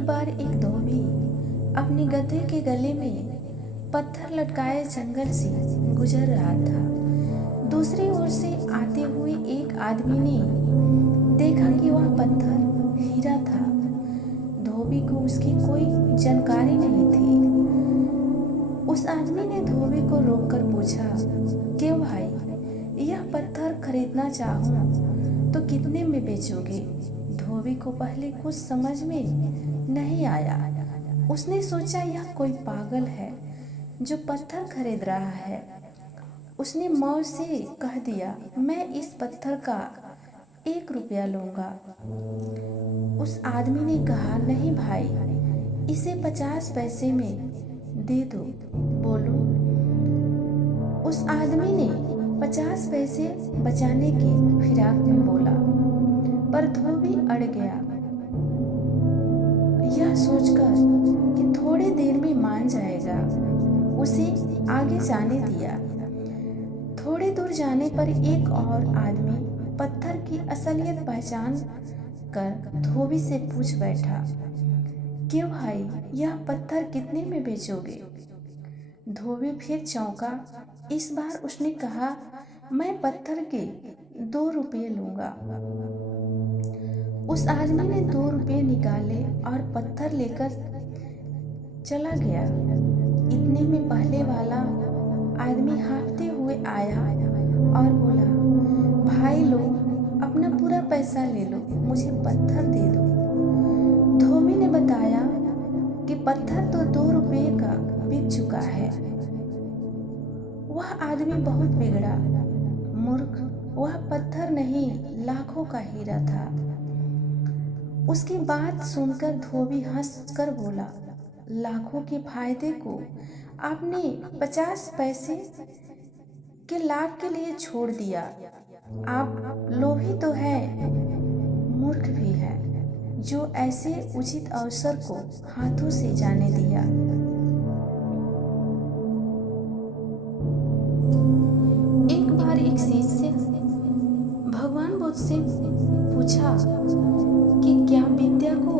एक बार एक धोबी अपने गधे के गले में पत्थर लटकाए जंगल से गुजर रहा था। दूसरी ओर से आते हुए एक आदमी ने देखा कि वह पत्थर हीरा था। धोबी को उसकी कोई जानकारी नहीं थी। उस आदमी ने धोबी को रोककर पूछा, क्यों भाई, यह पत्थर खरीदना चाहूं तो कितने में बेचोगे? धोबी को पहले कुछ समझ में नहीं आया। उसने सोचा यह कोई पागल है जो पत्थर खरीद रहा है। उसने मौज से कह दिया, मैं इस पत्थर का 1 रुपया लूंगा। उस आदमी ने कहा, नहीं भाई, इसे 50 पैसे में दे दो। बोलो। उस आदमी ने 50 पैसे बचाने की फिराक में बोला, पर धोबी अड़ गया, यह सोचकर कि थोड़ी देर में मान जाएगा। उसे आगे जाने दिया। थोड़ी दूर जाने पर एक और आदमी पत्थर की असलियत पहचान कर धोबी से पूछ बैठा, क्यों भाई, यह पत्थर कितने में बेचोगे? धोबी फिर चौंका। इस बार उसने कहा, मैं पत्थर के 2 रुपये लूंगा। उस आदमी ने 2 रुपये निकाले और पत्थर लेकर चला गया। इतने में पहले वाला आदमी हाँफते हुए आया और बोला, भाई लो, अपना पूरा पैसा ले लो, मुझे पत्थर दे दो। धोबी ने बताया कि पत्थर तो 2 रुपये का बिक चुका है। वह आदमी बहुत बिगड़ा। मूर्ख, वह पत्थर नहीं, लाखों का हीरा था। उसकी बात सुनकर धोबी हंसकर बोला, लाखों के फायदे को आपने 50 पैसे के लाभ के लिए छोड़ दिया। आप लोभी तो है, मूर्ख भी है, जो ऐसे उचित अवसर को हाथों से जाने दिया। एक बार एक शिष्य भगवान बुद्ध से पूछा कि क्या विद्या को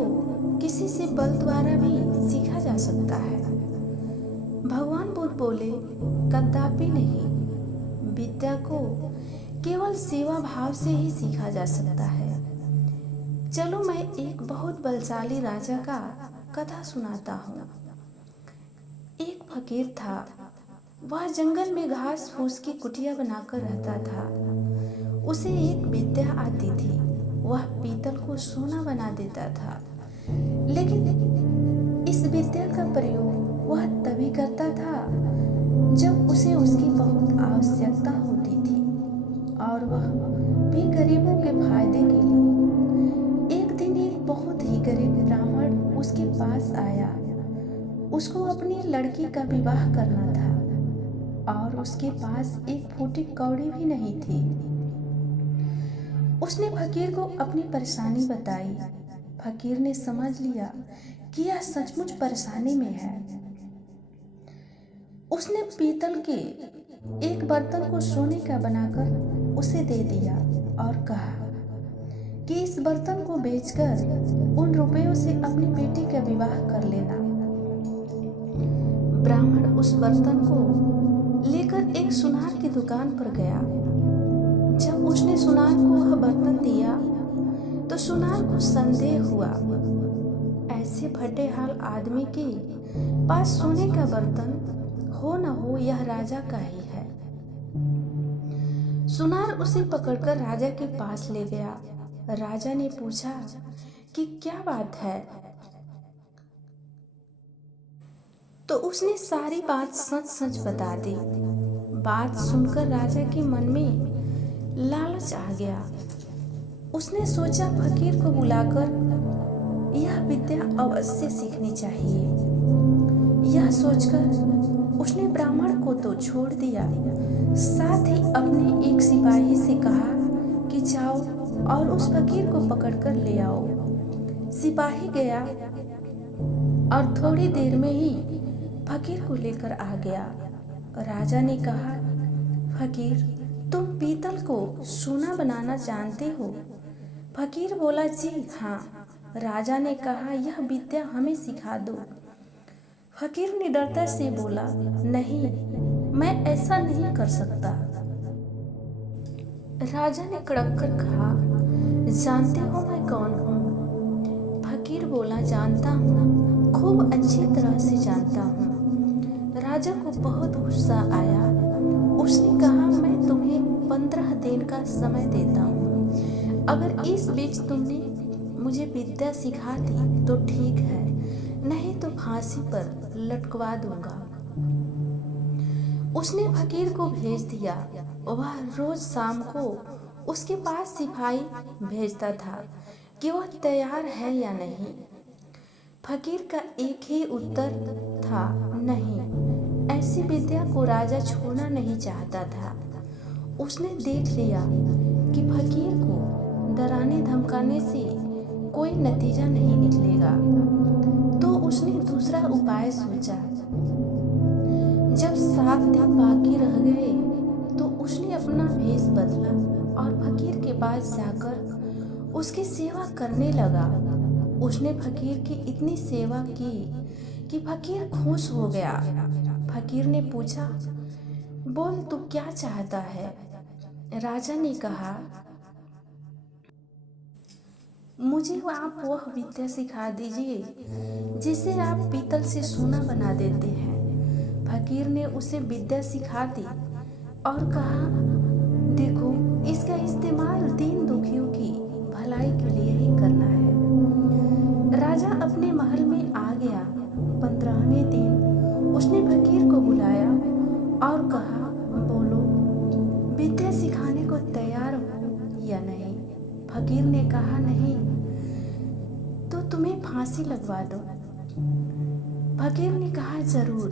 किसी से बल द्वारा भी सीखा जा सकता है? भगवान बुद्ध बोले, कदापि नहीं। विद्या को केवल सेवा भाव से ही सीखा जा सकता है। चलो मैं एक बहुत बलशाली राजा का कथा सुनाता हूँ। एक फकीर था। वह जंगल में घास फूस की कुटिया बनाकर रहता था। उसे एक विद्या आती थी। वह पीतल को सोना बना देता था, लेकिन इस विद्या का प्रयोग वह तभी करता था जब उसे उसकी बहुत आवश्यकता होती थी, और वह भी गरीबों के फायदे के लिए। एक दिन एक बहुत ही गरीब ब्राह्मण उसके पास आया। उसको अपनी लड़की का विवाह करना था और उसके पास एक फूटी कौड़ी भी नहीं थी। उसने फकीर को अपनी परेशानी बताई। फकीर ने समझ लिया कि यह सचमुच परेशानी में है। उसने पीतल के एक बर्तन को सोने का बनाकर उसे दे दिया और कहा कि इस बर्तन को बेचकर उन रुपयों से अपनी बेटी का विवाह कर लेना। ब्राह्मण उस बर्तन को लेकर एक सुनार की दुकान पर गया। जब उसने सुनार को वह बर्तन दिया तो सुनार को संदेह हुआ, ऐसे फटेहाल आदमी के पास सोने का बर्तन हो न हो, यह राजा का ही है। सुनार उसे पकड़कर राजा के पास ले गया। राजा ने पूछा कि क्या बात है, तो उसने सारी बात सच सच बता दी। बात सुनकर राजा के मन में लालच आ गया। उसने सोचा फकीर को बुलाकर यह विद्या अवश्य सीखनी चाहिए। यह सोचकर उसने ब्राह्मण को तो छोड़ दिया, साथ ही अपने एक सिपाही से कहा कि जाओ और उस फकीर को पकड़कर ले आओ। सिपाही गया और थोड़ी देर में ही फकीर को लेकर आ गया। राजा ने कहा, फकीर, तुम पीतल को सोना बनाना जानते हो? फकीर बोला, जी हाँ, राजा ने कहा, यह विद्या हमें सिखा दो। फकीर निडरता से बोला, नहीं, मैं ऐसा नहीं कर सकता। राजा ने कड़क कर कहा, जानते हो मैं कौन हूँ? फकीर बोला, जानता हूँ, खूब अच्छी तरह से जानता हूँ। राजा को बहुत गुस्सा आया। उसने कहा, मैं तुम्हें 15 दिन का समय देता हूँ। अगर इस बीच तुमने मुझे विद्या सिखा दी तो ठीक है, नहीं तो फांसी पर लटकवा दूंगा। उसने फकीर को भेज दिया। वह रोज शाम को उसके पास सिपाही भेजता था कि वह तैयार है या नहीं। फकीर का एक ही उत्तर था, नहीं। ऐसी विद्या को राजा छोड़ना नहीं चाहता था। उसने देख लिया कि फकीर को डराने धमकाने से कोई नतीजा नहीं निकलेगा, तो उसने दूसरा उपाय सोचा। जब 7 दिन बाकी रह गए तो उसने अपना भेष बदला और फकीर के पास जाकर उसकी सेवा करने लगा। उसने फकीर की इतनी सेवा की कि फकीर खुश हो गया। फकीर ने पूछा, बोल तू क्या चाहता है? राजा ने कहा, मुझे आप वह विद्या सिखा दीजिए जिसे आप पीतल से सोना बना देते हैं। फकीर ने उसे विद्या सिखा दी और कहा, देखो, इसका इस्तेमाल दीन दुखियों की भलाई के लिए ही करना है। राजा अपने महल में आ गया। 15वें दिन उसने फकीर को बुलाया और कहा, बोलो, विद्या सिखाने को तैयार हो या नहीं? फकीर ने कहा, नहीं। तो तुम्हें फांसी लगवा दो। फकीर ने कहा, जरूर।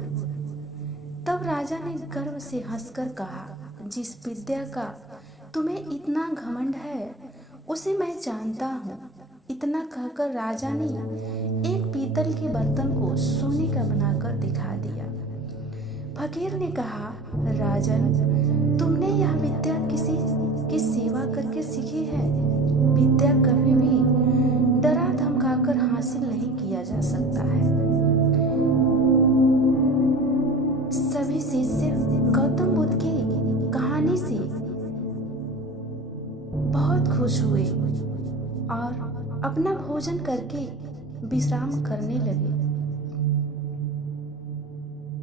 तब राजा ने गर्व से हंसकर कहा, जिस विद्या का तुम्हें इतना घमंड है उसे मैं जानता हूँ। इतना कहकर राजा ने एक पीतल के बर्तन को सोने का बनाकर दिखा दिया। फकीर ने कहा, राजन, तुमने यह विद्या किसी की सेवा करके सीखी है? विद्या कभी भी डरा धमकाकर हासिल नहीं किया जा सकता है। सभी शिष्य गौतम बुद्ध की कहानी से बहुत खुश हुए और अपना भोजन करके विश्राम करने लगे।